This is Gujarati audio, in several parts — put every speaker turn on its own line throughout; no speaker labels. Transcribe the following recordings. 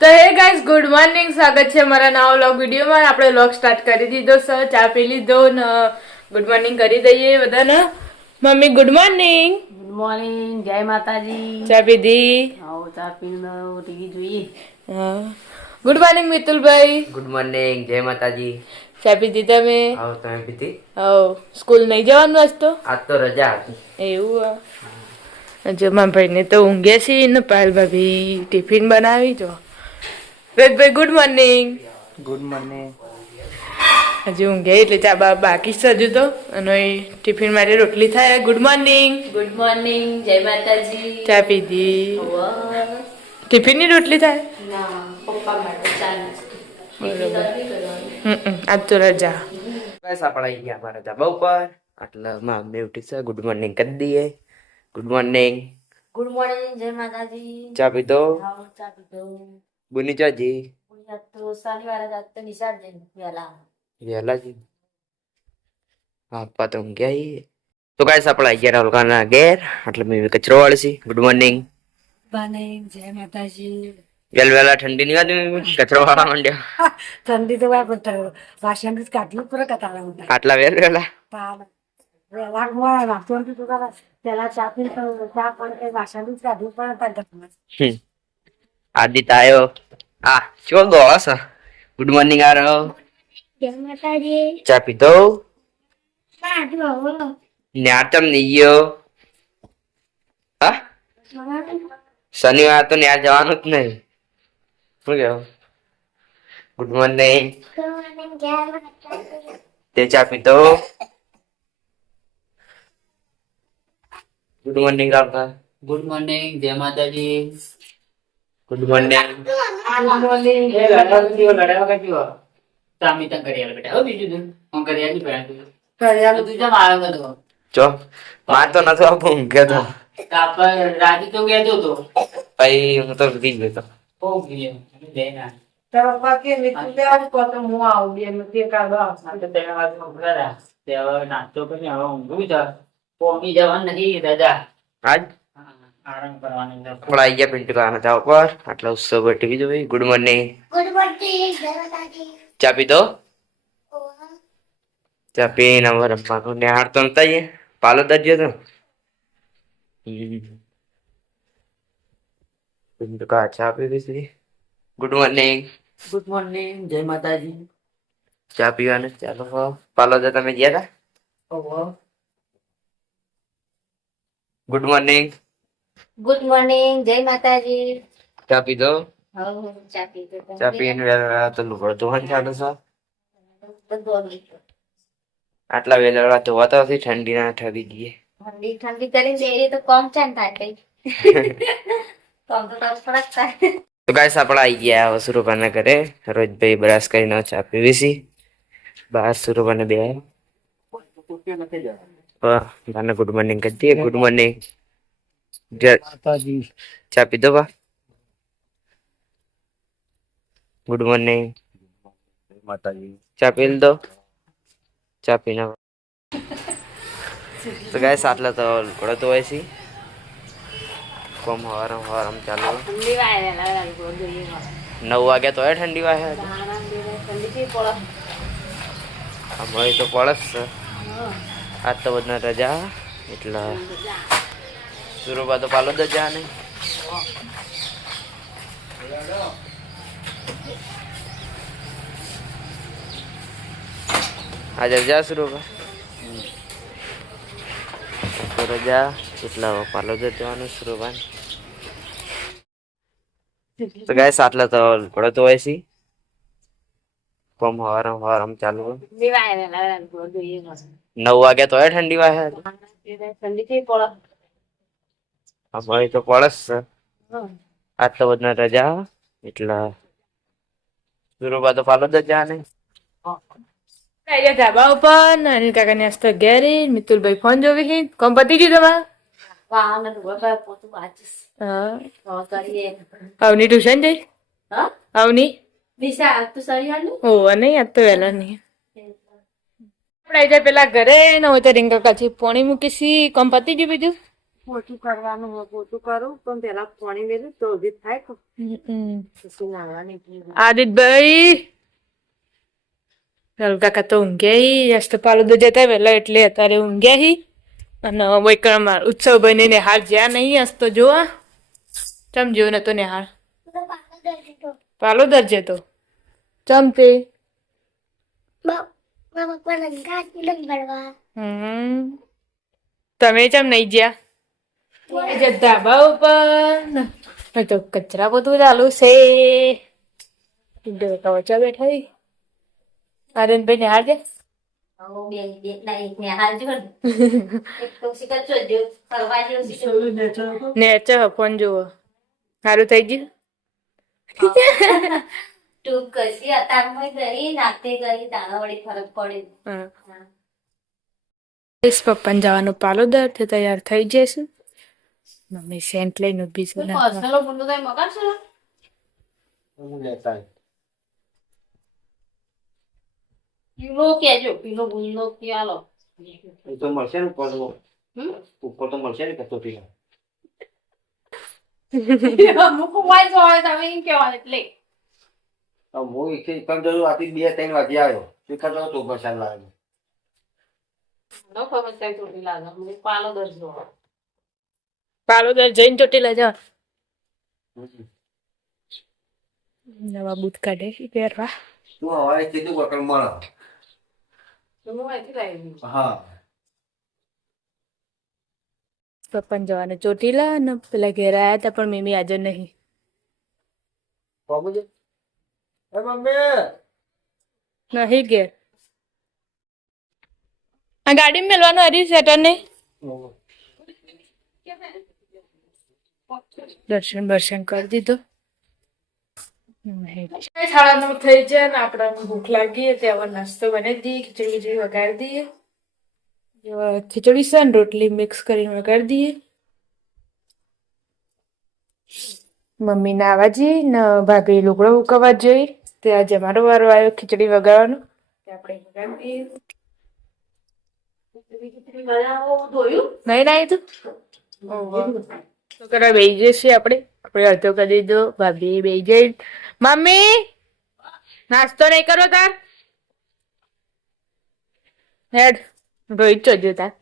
તો હે ગાઈઝ ગુડ મોર્નિંગ સ્વાગત છે મારા નવા વ્લોગ વિડીયોમાં. આપણે વ્લોગ સ્ટાર્ટ કરી દીધો સર ચા પી લીધો ને ગુડ મોર્નિંગ કરી દઈએ બધાને. Mummy good morning
good morning જય માતાજી.
ચા પીધી?
આવો ચા પીને ટીવી જોઈએ.
ગુડ મોર્નિંગ મિતુલભાઈ.
ગુડ મોર્નિંગ જય માતાજી.
ચા પીધી તમે?
આવો તમે પીધી?
આવો. સ્કૂલ નહીં જવાનું આજ તો?
આજ તો રજા હતી.
એવું આ. જો મારા ભાઈને તો ઊંઘે છે ને પાલ ભાભી ટિફિન બનાવી જો. વેદભાઈ ગુડ મોર્નિંગ
ગુડ મોર્નિંગ
હજી ઊંઘે એટલે ચા બા બાકી છે હજુ તો. અને ટિફિન માટે રોટલી થાય. ગુડ મોર્નિંગ
ગુડ મોર્નિંગ જય માતાજી.
ચા પીધી. ટિફિનની રોટલી થાય?
પપ્પા માટે ચા
હમ હમ, આજ તો રજા.
બસ આપણે આવી ગયા અમારા ધાબા ઉપર. એટલે માં અમને ઉઠી છે. ગુડ મોર્નિંગ કરી દઈએ. ગુડ મોર્નિંગ
ગુડ મોર્નિંગ જય માતાજી.
ચા પીધો?
ચા પીધો. બુનિચાજી તો શનિવારે રાત તો નિશાળ જઈને વહેલા
વહેલા જી? આપવા તો ઊંઘ્યા છીએ તો કાંઈ આપણે અગિયાર હલકાના ઘેર એટલે મેં કચરો વાળશી. ગુડ મોર્નિંગ
જય માતાજી.
વેલ વેલા ઠંડી ની વાત કચરો વાળા મંડ્યા.
ઠંડી તો પણ વાસણ
જ કાટલું
પૂરા ચા પણ
હમ. આદિત આયો આ શું ગોળો છે ગુડ મોર્નિંગ આ રહ્યો
જય માતાજી
ચા પીધો
સાધુ
ન્યાર ચમ નહીં ગયો હા શનિવાર તો ન્યાર જવાનું જ નહીં શું કેવું ગુડ મોર્નિંગ તે ચા પીધો ગુડ મોર્નિંગ
ગુડ એ લડાવા લડાવા તં બેટા હો બીજું તું હું ની પહેલા તું તું જમ આવ્યો તો
ચો માર તો નતો આપું ઊંઘ્યો તો
કાપર રાજી તો કહેતો તો
પછી હું તો ઉઠી ગયો તો.
ઓ ગયો લેના આ તો તેના વાત ઉભરા તે હવે નાસ્તો કરી હવે ઊંઘું છે પોમી જવાનું નથી દાદા
આજ?
આરામ કરવાની છે
આપણે આવી ગયા પિન્ટુ કાના ચા ઉપર આટલા ઉત્સવ પર ટીવી જોઈ ગુડ મોર્નિંગ ચા પીધો ચા પીને હવે રમવાનું ને હાર તો નતા જઈએ પાલો દર્જ્યો તો હમ. પિન્ટુ કા ચા પીવી છે ગુડ મોર્નિંગ
ગુડ મોર્નિંગ જય માતાજી
ચા પીવાનું ચાલો હવે. પાલો દા તમે ગયા હતા
ઓહો
ગુડ મોર્નિંગ
ગુડ મોર્નિંગ જય માતાજી
ચા પીધો?
ચા પીધો.
ચા પીને તો લુગડો ધોવાનું ચાલુ છે. આટલા વેલા ધોવાતા નથી ઠંડી ના ઠરી ગઈ
ઠંડી ઠંડી કરીને બેરી તો કોમ ચાન થાય કઈ. કોમ તો ફરક થાય.
તો ગાઈસ આપણે આવી ગયા હવે સુરુભાના ઘરે. રોજભાઈ બ્રશ કરીને ચા પીવી છી. બહાર સુરૂપાને બે. તને ગુડ મોર્નિંગ કરી દઈએ. ગુડ મોર્નિંગ
માતાજી
ચા પીધો બા ગુડ મોર્નિંગ
માતાજી
ચા પી લીધો ચા પીને તો ગાઈસ આટલા તો લુકડો તો હોય છે કોમ હવારમ હવારમ ચાલુ હોય.
ઠંડી વાય વેલા વેલા લોકો જોઈએ મારે.
નવ વાગ્યા તો હોય ઠંડી વાય
આરામ દે ઠંડી થી પડે
અમારે તો પડે જ છે આજ તો બધા રજા એટલે સુરુબા તો પાલો જ જા નહીં આજે જા સુરુબા તો રજા એટલા પાલો જ જવાનું સુરુબાન તો ગાય આટલા તો પડો તો હોય છે કોમ હવારમ હવારમ ચાલુ. નવ વાગ્યા તો ઠંડી વાય
ઠંડી થી પડે
અમારી તો પડે છે. આટલા બધા રજા એટલે સુરુબા તો ફાલો જ જા નહીં
અહીંયા ધાબા ઉપર અનિલ કાકા નાસ્તો ઘેરી મિતુલભાઈ ફોન જોવી છે કોમ પતી ગયું તમારે. હા અવની ટ્યુશન જઈ?
હા?
અવની
આજ?
ઓ નહીં આજ તો વહેલા નહીં આપણે આવી જાય પેલા ઘરે ને હોય તો રીંગા કાચી પોણી મૂકીશી. કોમ પતી ગયું બીજું?
પોતું કરવાનું હોય પોતું કરું પણ પેલા પાણી મેલું તો ઊભી થાય તો પછી નાવાની
આદિતભાઈ કાકા તો ઊંઘ્યા હી. યશ તો પાલુદો જતા વહેલા એટલે અત્યારે ઊંઘ્યા હી. અને વૈકણમાં ઉત્સવ બની નિહાળ જ્યાં નહીં હસ તો જોવા. ચમ ને નતો નિહાળ દરજે તો ચમ તે? હમ. તમે ચમ નહીં જ્યાં? જે ધાબા ઉપર તો કચરા બધું ચાલુ છે. કવચા બેઠા આર્યનભાઈ નિહાળ છે
હો, બે બે ના એક ને હાલ જો. ને. એક તો શીખર જો ફરવા જેવું શીખર
ને અચ્છા ફોન જુઓ. સારું થઈ ગયું?
ટૂંક કશી અત્યારમાં ગઈ નાતે ગઈ દાણા વળી ફરક પડે
પપ્પાને જવાનું પાલોદર તે તૈયાર થઈ જશે મમ્મી સેન્ટ લઈને ઊભી છે નાખવા.
કિલો કેજો કિલો ગુંદો ક્યાલો
એ તો મળશે ને ઉપર તો. ઉપર તો મળશે ને કચોટી
અમુક વાય હોય તમે એમ કહેવાય એટલે.
હું જરૂર આથી બે ત્રણ વાગે આવ્યો. શીખર તો તું પસાર લાગે
ન ખબર થાય ચોટી લાગે હું પાલો દરજો
પાલોદર જૈન ચોટીલા જા. નવા બૂટ કાઢે છે પહેરવા.
તું હવારે કીધું વકલ મળે.
તો હું લાવી
હા.
પપ્પાને જવાનું. ચોટીલા અને પેલા ઘેર આવ્યા હતા પણ મેમી હાજર નહીં. નહીં ઘેર. આ ગાડી મેળવાનું હરી સેટર નહીં દર્શન બર્શન કરી દીધો. સાડા નવ થઈ જાય ને આપણાને ભૂખ લાગી હતી હવે નાસ્તો બનાવી દઈએ ખીચડી ખીચડી વગાડી દઈએ. ખીચડી છે ને રોટલી મિક્સ કરીને વગાડી દઈએ. મમ્મી નાવા જઈ ને ભાભી લુગડો ઉકવવા જઈ. તે આજે મારો વારો આવ્યો ખીચડી વગાડવાનો આપણે વગાડી દઈએ. નહીં નાઈ તું. તો કરવા બેસી જશે આપણે. આપણે અડધો કરી દીધો ભાભી બેસી જઈ મમ્મી! નાસ્તો નહીં કરો તાર? હેડ રોહિત ચોજો તાર.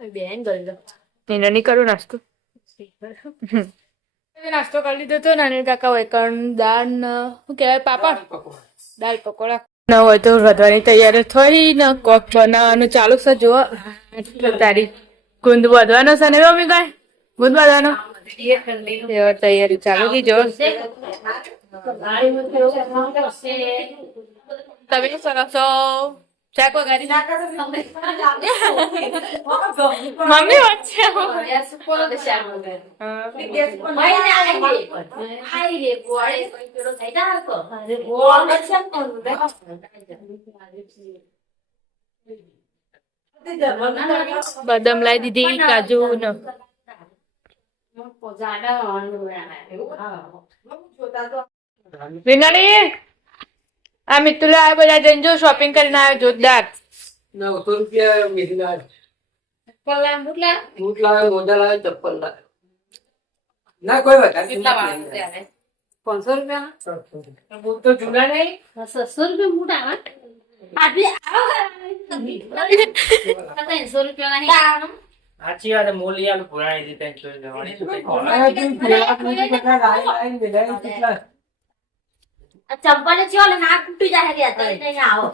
બેન કરી દો. એનો નહીં કરું નાસ્તો. નાસ્તો કરી લીધો તો નાની કાકા હોય કણ દાળ ને શું કહેવાય પાપડ? દાળ પકોડા. ના હોય તો વધવાની તૈયારી થઈ ને કોક બનાવવાનું. ચાલુ છે જો તારી ગુંદ વધવાનો છે ને મમ્મી કાંઈ ગુંદ વધવાનો? એવા તૈયારી ચાલુ જો. તમે કરો છો? મમ્મી વચ્ચે બદામ લાવી દીધી કાજુ ને વિનાલી આ મિતુલ આ બધા જઈને જો શોપિંગ કરીને આવ્યો જોરદાર.
નવસો રૂપિયા મેથી લાવે બૂટ લાવે મોજા લાવે ચપ્પલ લાવે ના કોઈ વધારે
પાંચસો રૂપિયા?
બૂટ તો જૂના નહીં.
સસ્સો રૂપિયા મૂટ આવે. ત્રણસો રૂપિયા નહીં
સાચી વાત મોલી આલુ પુરાણી રીતે
ચંપલ છે ઓલે નાક તૂટી જાય રે અત્યારે નહીં આવો.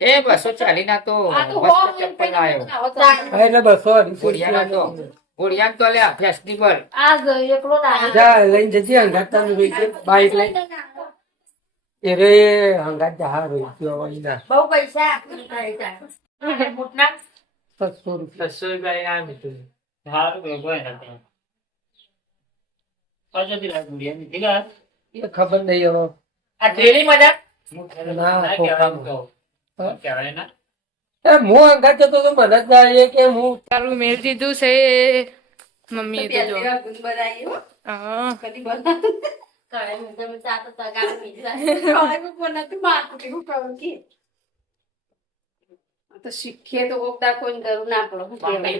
એ બસો ચાલી ના તો
આ તો
મસ્ત
હોમ
ચપ્પલ આવ્યો.
એટલે બસો અઢીસો
ઓડિયાના તો. ઓડિયાન તો લ્યા ફેસ્ટિવલ
આ ગયો એકલો લાગે
જા લઈને જજે હંગાત તમે બાઈક લઈને. એ રે હંગાત જહા રોઈ ગયો ના.
બહુ પૈસા આપી
સત્સો રૂપિયા
બસો રૂપિયા ના મિત્રો સારું ભેગો એના ત્યાં પાછો થી ગુડિયા ની ઠીક
એ ખબર નહીં હવે
આ ટ્રેની મજા
ના,
કહેવાય ના
હું હંગાત જતો તો મને જ ના કે હું
તારું મેળ દીધું છે મમ્મી તો જો હા
કોઈ હું કહો? પાછો આવ્યો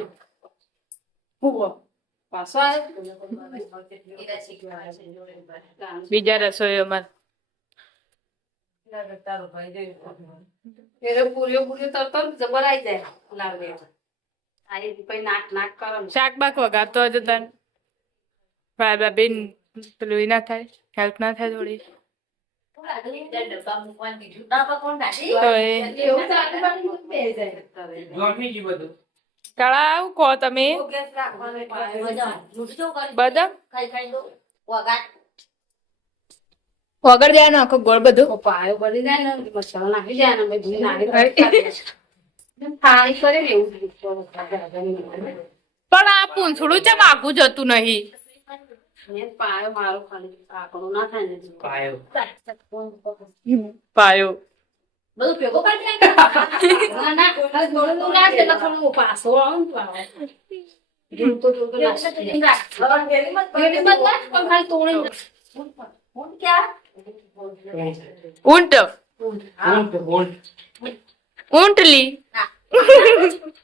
બીજા તો
એટલે દા પૂરીઓ તરતો ના પડો આઈ પછી નાક નાક કરો
શાક બાક વગાડતો હતો તને. ભાઈ ભાભી પેલું ના થાય. હેલ્પ ના થાય થોડી. કાળા આવું કહો તમે. વગર જાય આખો ગોળ બધું.
પાયો બળી જાય ને મસાલો નાખી જાય ને ભૂલી નાખી કરે ને એવું જ
પણ આ પૂંછડું ચમ આગું જતું નહીં?
પાયો મારો ખાલી આકડો ના થાય ને
પાયો.
પાયો.
બધું ભેગો કરી દે.
ના ના કોઈના જોડે ના છે થોડું પાછો આવો ને તો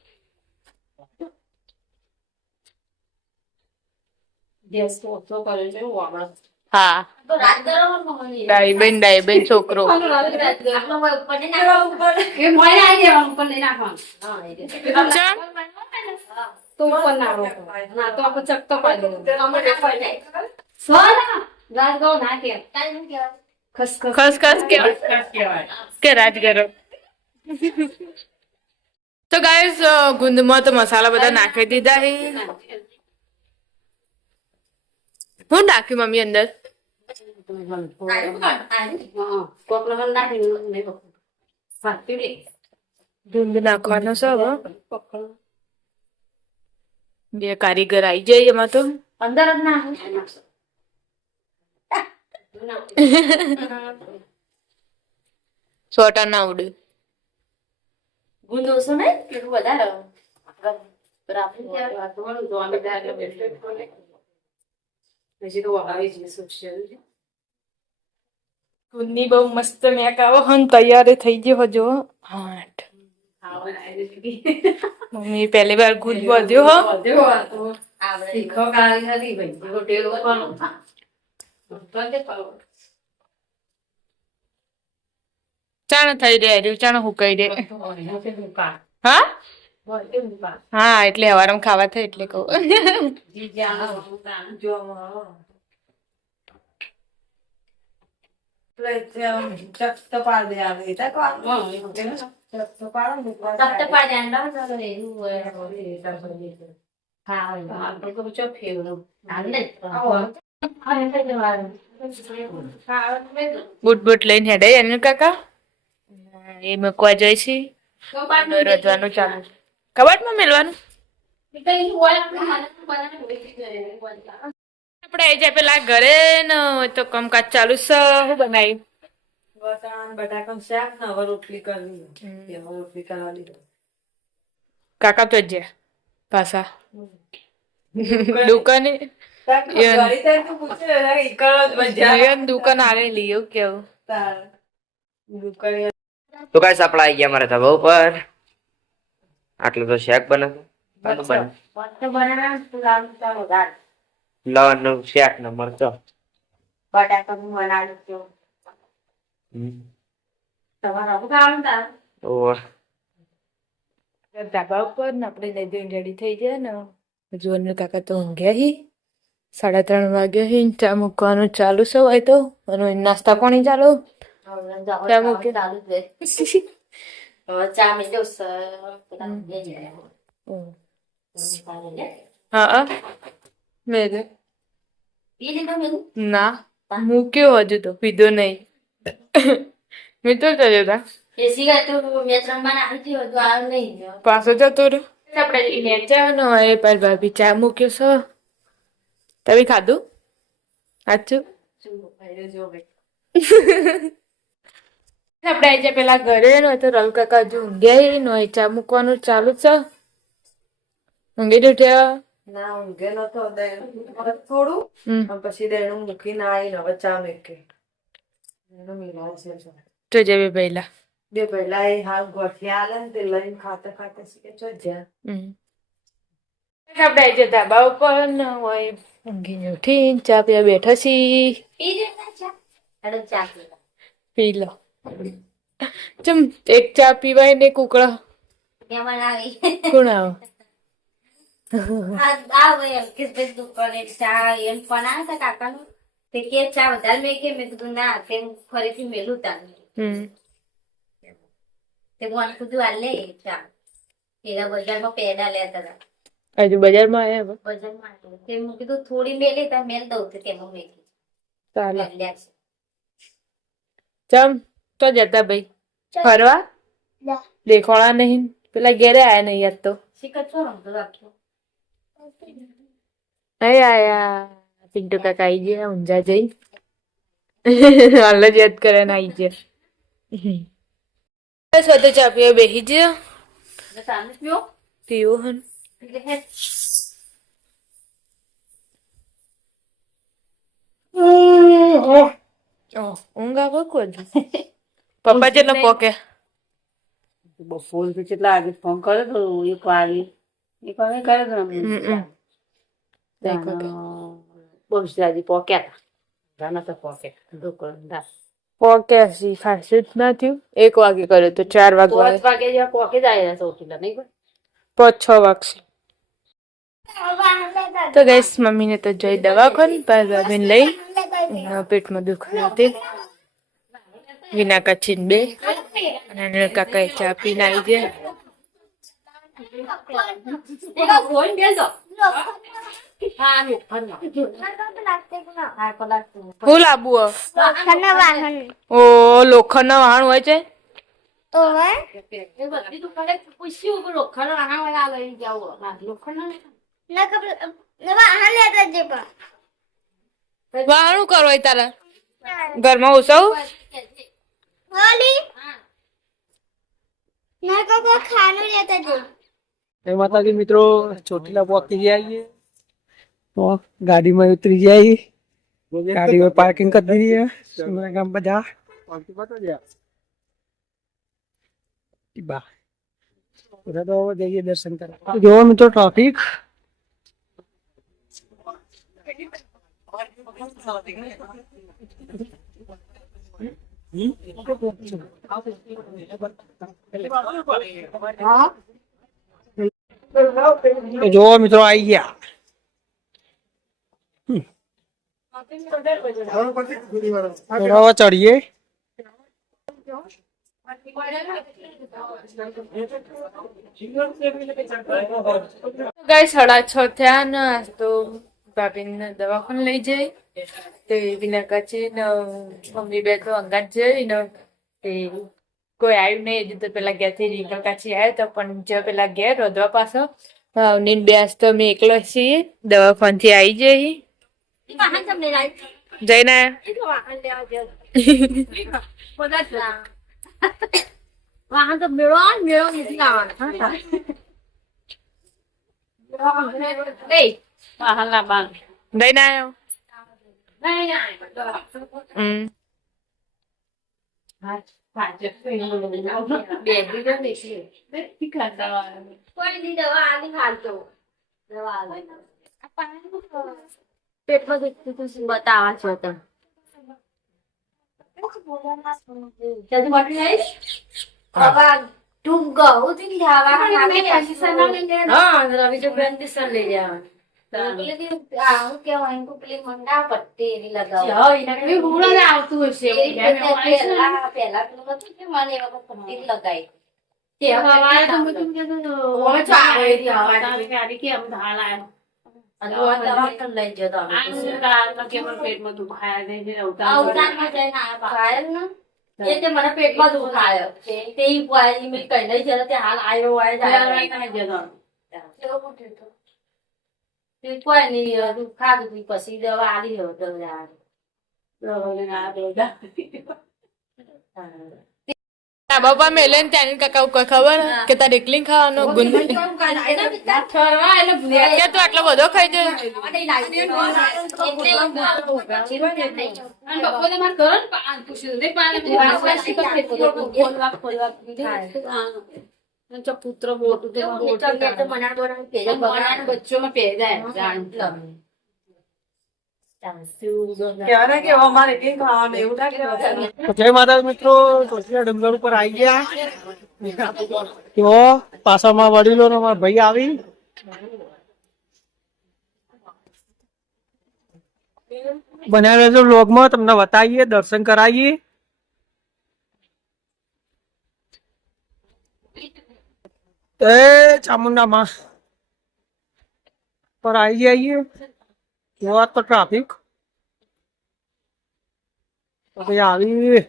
ના તો આપણે ચકતો પાડી દેવાનો.
અમે ના પડે નહીં.
સોના, રાત ગયો ના કે
કાંઈ નહીં કહેવાય.
ખસખસ.
ખસખસ કે
કહેવાય.
કે રાજ કરો તો ગાઈસ ગુંદમાં તો મસાલા બધા નાખી દીધા. હે નાખ્યું મમ્મી અંદર. ગુંદ નાખવાનો છે બે કારીગર આવી જાય એમાં તો.
અંદર જ ના
સોટા ના ઉડે.
ગુંદો છો ને? કેટલું વધારે બરાબર
આ તો વળું જોવાની દાળ એટલે હજી તો વગાડી છે સોશિયલ
ગુંદની બહુ મસ્ત મેક આવો હન તૈયાર થઈ ગયો હજો હાટ. મમ્મી પહેલી વાર ગુંદ વધ્યો હો
શીખો કાળી હતી ભાઈ. હોટેલ.
ચાણ થઈ રહ્યા ચાણ હુકાઈ દે. હા. હા એટલે હવારમાં ખાવા થાય એટલે કહું
જી જ્યાં દુકાન. જો આમાં. હા, એ હોટેલ.
સખ્ત પાડે અંડા ચાલો એવું હોય હા
હા, તો તો ચો ફેવરો.
આને
આવો.
હા એમ થઈ જવાનું
ખાવાનું મેં તો.
બુટ બુટ લઈને હેડે અનિલ કાકા એ મૂકવા જાય છે
તો બાર
રજવાનું ચાલુ છે. કબાટમાં
હોય આપણે આવી જાય
પેલા ઘરે ને તો કામકાજ ચાલુ છે શું બનાવ્યું
બટાકાનું શાક ને હવે રોટલી કરવી. રોટલી કરવાની
કાકા તો જ પાછા. દુકાને દુકાન આવેલી એવું કેવું.
તો કાંઈ આપણે આવી ગયા મારા ધબા ઉપર. આટલું તો શેક બનાવો કાનું બને.
વસ્તુ બનાવવાનું તો લાવું ચાલો દાળ
ને મરચો.
બટાકાનું બનાવ્યું તો તમારે આવું ખાવાનું તાર?
ઓહ.
ધાબા ઉપર ને આપણે લઈ જઈને રેડી થઈ ગયા ને. હજુ કાકા તો ઊંઘ્યા હી. સાડા ત્રણ વાગ્યા હી ચા મૂકવાનું ચાલુ છે હોય તો. અને નાસ્તા પાણી ચાલુ. ચા મૂકી.
ચાલુ રહે હવે ચા મેં જો પેલા લઈ જાય
હમ.
ચાલે લે.
હા મેં ના મૂક્યો હજુ તો પીધો નહીં મેં તો જજો તા પાછો જતો રહ્યો આપણે પર ભાભી ચા મૂક્યો છે તમે ખાધું સાચું આપણે આજે પેલા ઘરે નો તો રલ કાકા હજુ ઊંઘ્યા નો ચા મૂકવાનું ચાલુ છે. ઊંઘી ઉઠ્યા
ના ઊંઘે નતો થોડું પછી દેણું મૂકીને આવી હવે ચા મેકે. એનો મિલાવ છે જો.
તો જે બે પહેલા
બે પહેલા એ હાલ ગોઠિયા આલે ને તે લઈને ખાતા ખાતા શીખે છો જ્યાં.
હમ. આપણે આજે ધાબા ઉપર ન હોય ઊંઘીને ઉઠીને ચા પીવા બેઠા છીએ.
પી
લો. ચમ એક ચા પીવાય ને કુકડા કોણ આવો? હજુ બજારમાં આવ્યા?
બજારમાં આટલું. તે મુ કીધું થોડી મેલી મેલ દઉં. તેમાં મેલી.
ચમ તો જતા ભાઈ. ફરવા? દેખોણા નહીં. પેલા ઘેરે આયા નહીં યાદ તો. અહીં આયા. પિન્ટુ કાકા આઈ ગયા ઊંઝા જઈ. હાલ જ યાદ કરે ને આવી ગયા. બસ વધુ ચા પીવા બેસી
એટલે પીવો?
હન. ઊંઘ આવે કોણ પપ્પા જેટલો પોકે
બપોર પછી કેટલા વાગે ફોન કર્યો તો એક વાગે. એક વાગે કર્યો તો
કે.
પોક્યા હતા જાના તો પોકે દુકાનદાર
પોકે હસી ખાસું જ ના થયું? એક વાગે કર્યો તો ચાર વાગે
પાંચ વાગે જેવા પોકે જ આવ્યા ચોકીલા નહીં
પાંચ છ વાગશે તો ગઈસ મમ્મીને તો જઈ દવાખાને લઈ. પેટમાં દુખાયું હતી. વિના કચીન બે. અને કાકાએ ચા પીને આવી ગયા. લોખંડ ના વાહન હોય છે?
વાહણું
વાહણ કરો તારા. ઘરમાં ઉસવ?
એ માતાજી મિત્રો ચોટીલા પહોંચી જઈએ તો ગાડીમાં ઉતરી જઈએ ગાડીમાં પાર્કિંગ કરી દીધી સુમરગામ બધા જઈએ દર્શન કરવા જોવો મિત્રો ટ્રાફિક Thank you. जो મિત્રો ટ્રાફિક જો મિત્રો આવી ગયા થોડા વાર ચડીએ
ગાય સાડા છ થયા ને આજ તો ભાભીને દવાખાને લઈ જઈ તે વિના કાચી ને મમ્મી બે તો અંગાત જઈને તે કોઈ આવ્યું નહીં. હજુ તો પેલા ઘેરથી રીંગણ કાચી આવ્યો તો પણ જો પેલા ઘેર રોધવા પાછો. નીન બે આજ તો અમે એકલો છીએ. દવાખાનથી આવી જઈ. જઈને
વાહન તો મેળો મેળો નથી લાવવાનો વાહન લાવવાનું
જઈને આવ્યો
નહીં
હમ
કોઈ દી દવા આલી ખાલતો દવા આલી પેટમાં દુખતું હતું શું બતાવા છો તમે જલ્દી મટી જઈશ હવે તું ગહું થી ખાવા હા રવિ તો બેન્ડિશન લઈ જવાનું આવું કેવાય એમ પેલી મંડા પટ્ટી એની લગાવો
આવતું હશે
પેલા પેલા પેલું નતું કે મને એ વખત પટ્ટી લગાઈ તે
હવારે તો
વખત
હું
ઓવે તો છે, આ દવાખાને લઈ જતો મને પેટમાં દુખાયો તે કઈ નહીં જતો હાલ આવ્યો આવ્યો.
જતો.
કોઈ નહીં ખાધું તું પછી દવા આલી હવે દવા આલી.
દવાખાને આ બધા.
ના બાપા મેલે ને ત્યાંની કાકા કોઈ ખબર કે તાર એકલી ખાવાનો ગુંદ. કે તું આટલો બધો ખાઈ જાય.
બપોરે મારે કરો પૂછ્યું પુત્ર મોટું જાય જાણતા
તો જય માતા મિત્રો ચોટીલા ડુંગર ઉપર આવી ગયા. તો પાછળમાં વડીલો નો મારા ભાઈ આવી. બન્યા છે લોગમાં તમને બતાવીએ દર્શન કરાવીએ. એ ચામુંડા માં પર આવી જઈએ જોવા તો ટ્રાફિક ભાઈ આવી.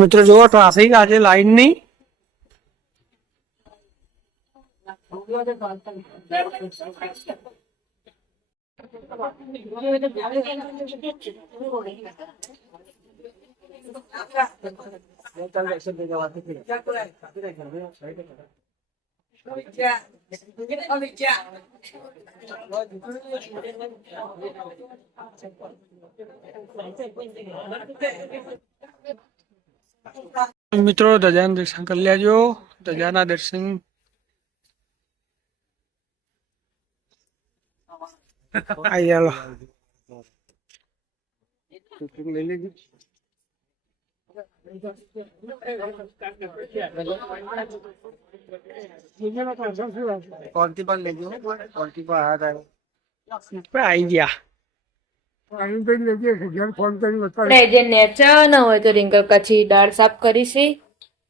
મિત્રો જુઓ ટ્રાફિક આજે લાઈનની. મિત્રો ધજાના દર્શન કરી લેજો ધજાના દર્શન આઈ ચાલો આઈ ગયા
આપણે જે નેચા ન હોય તો રિંકલ પછી દાળ સાફ કરીશી.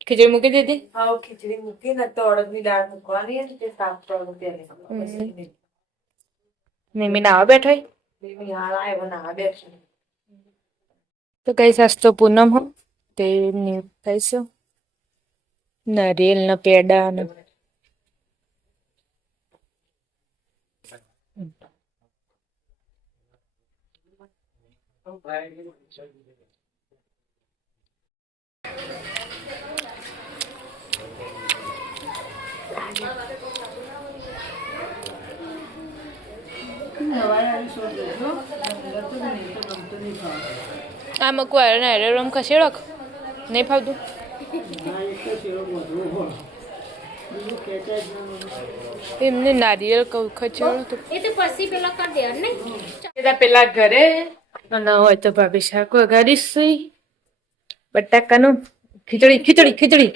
ખીચડી મૂકી દીધી?
હા ખીચડી મૂકીને તો અડદની દાળ મૂકવાની સાફ કરવાનું
નિમી નાવા બેઠો હોય.
બેબી હાલ આવ્યો ના બેઠી
તો કઈ સસ્તો પૂનમ હો તે ની કહીશું નારિયેલ ના પેડા ને આ મૂકવા ને એરે રૂમ ખસેડો નહીં ફાવતું. એમને નારિયેળ કહું ખસેડો તો
એ તો પછી પેલા કર દે ને
પેલા પેલા ઘરે અને હોય તો ભાભી શાક વઘારીશ બટાકાનું ખીચડી ખીચડી ખીચડી.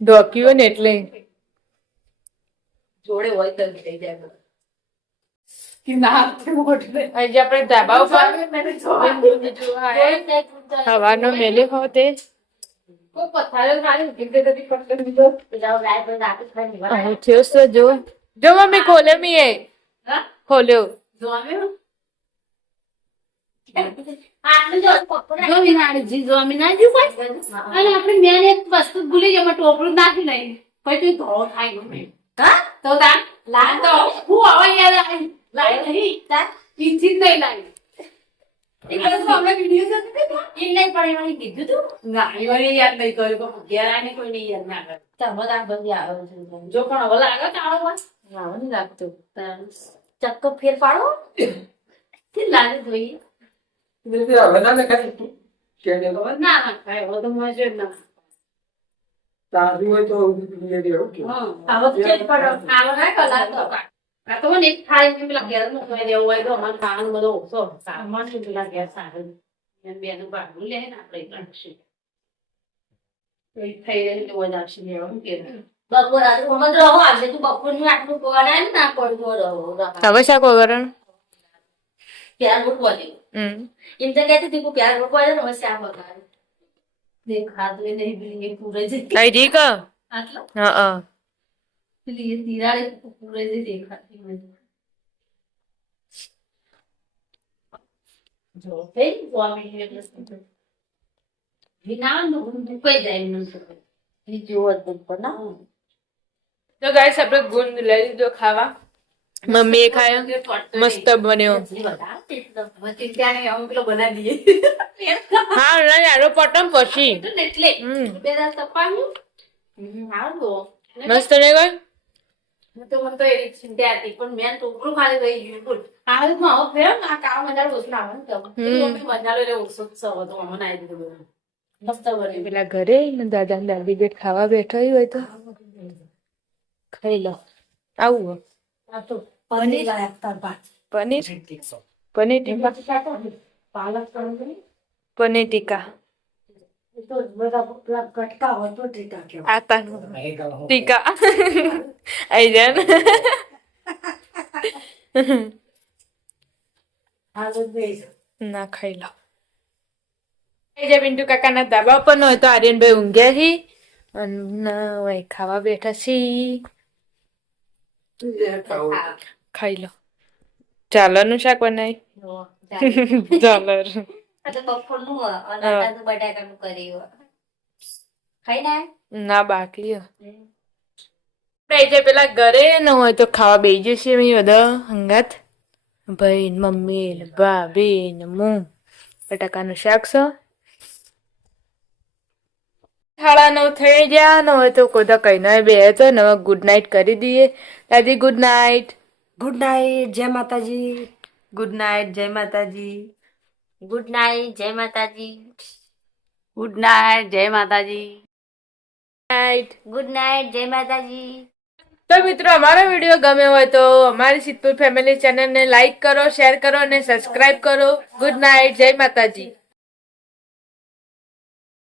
ઢોક્યું ને એટલે.
જોડે હોય તો થઈ જાય.
આજે આપણે ધાબા ઉપર હવાનો મેલે હોતે જો. જો મમ્મી ખોલે મી એ. ખોલ્યો.
ના આપણે મેં એક વસ્તુ ભૂલી ગઈ એમાં નાખી નહીં પછી તું ધોળો થાય તો તાર તો હું હવે યાદ આવી લાઈ નહીં. તાર તીથી જ નહીં લાઈ એક કદાચ અમે વીડિયો જોતી હતી ને? એ નહીં પણ એમાં કીધું તું?
ના એવાની યાદ નહીં કર્યું. પણ ઘેર આવીને કોઈને યાદ ના કરે
જો પણ હવે લાગે તાળો બસ
ના નથી લાગતું.
ચક્કર ફેર પાડો.
તે લાગે જોઈએ ના ના ખાય હવે તો મજો જ ના
હોય તો
હા
આવો તો ચેક પડો.
આવો ના કલાક તો આ તો મને એક થાળી મેં પેલા ઘેર મૂકવા દેવું હોય તો અમારે ખાવાનું બધો ઓછો સામાન પેલા ઘેર સારું એમ બેનું ભાડું લે ને આપણે રાખશું તો ઈ થઈ તો વધારશે લેવાનું કે
હવે શાક વઘારણ
પ્યાર મૂકવા દેવું એમ તો કહેતી હતી પ્યાર મૂકવા દે ને હવે શ્યામ વગાડે દેખાતું નહીં પૂરે
જી કા
આટલા
હા હા
પૂરે છે દેખાતી મને
જો થઈ સ્વામી એટલે વિનાનું જાય એમનું તો.
બીજું હતું પણ
તો ગાઈસ આપણે ગુંદ લઈ લીધો ખાવા મમ્મી એ ખાયો મસ્ત બન્યો હા ના યારો પટમ પછી
એટલે
હમ મસ્ત નહીં ગયો
હું તો મને તો એવી ચિંતા હતી પણ મેં ટોપરું ખાલી રહી ગયું બોલ આ રીતનું આવો ફેર આ કામ મજાલો ઓછું આવે તો. મમ્મી મજાલો એટલે ઓછો સવ હતો અમને આવી દીધું મસ્ત બની
પેલા ઘરે દાદા ને દાદી બેટ ખાવા બેઠો હોય તો. ખાઈ લો. આવું
આ તો
પનીર
ટીકા.
પાલક
પનીર ટીકા.
એ તો બધા પેલા કટકા હોય તો ટીકા કહેવાય.
આતાનું ટીકા. આઈ જાય ને ખાઈ લો. જે પિન્ટુ કાકાના ધાબા પર હોય તો આર્યનભાઈ ઊંઘ્યા છે અને ખાવા બેઠા છી. ખાઈ લો. ચાલરનું શાક બનાવી ચાલર.
ના
બાકી પેલા ઘરે ન હોય તો ખાવા બેસી જશે અમે બધા હંગાત. ભાઈ મમ્મી ને ભાભી ને હું બટાકાનું શાક છે સાડા નવ થઈ ગયા ન હોય તો કોઈ તો કઈ ના બે તો ને ગુડ નાઇટ કરી દઈએ. દાદી ગુડ નાઇટ
ગુડ નાઇટ જય માતાજી.
ગુડ નાઇટ જય માતાજી.
ગુડ નાઇટ જય માતાજી
ગુડ નાઇટ જય માતાજી
નાઇટ
ગુડ નાઇટ જય માતાજી
તો મિત્રો અમારો વીડિયો ગમ્યો હોય તો અમારી સિદ્ધપુર ફેમિલી ચેનલને લાઈક કરો શેર કરો અને સબસ્ક્રાઇબ કરો. ગુડ નાઇટ જય માતાજી